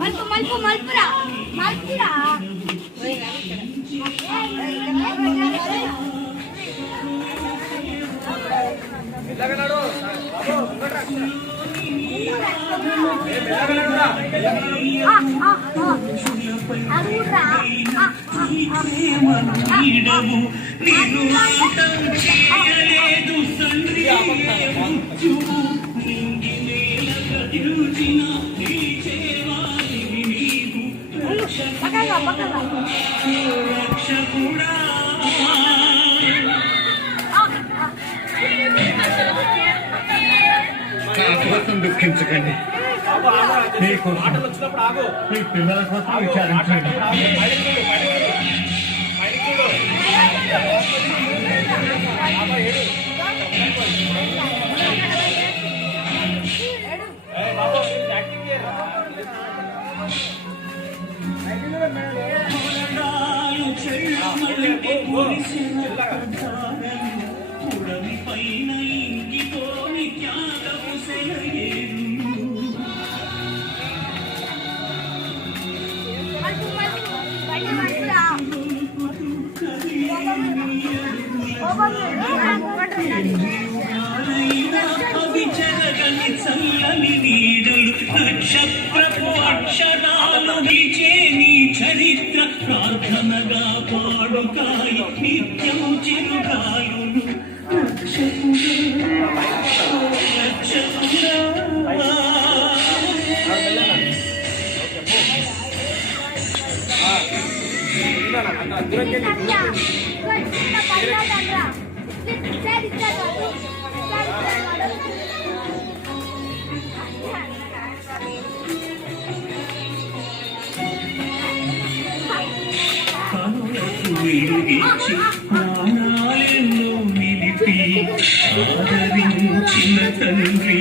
మలుపు మలుపు మలుపురా నీడవు నేను చేయలేదు సంద్రి రక్ష కూడా కోసం దుఃఖించకండి మీ పిల్లల కోసం విచారించండి పైన చల్లని నీడలు నక్షత్రపు అక్షరాలు నిలిచే నీ చరిత్ర ప్రార్థనగా నిత్యం రక్షకుడా. కనులకు వెలుగిచ్చి ప్రాణాలెన్నో నిలిపి ఆదరించిన తండ్రి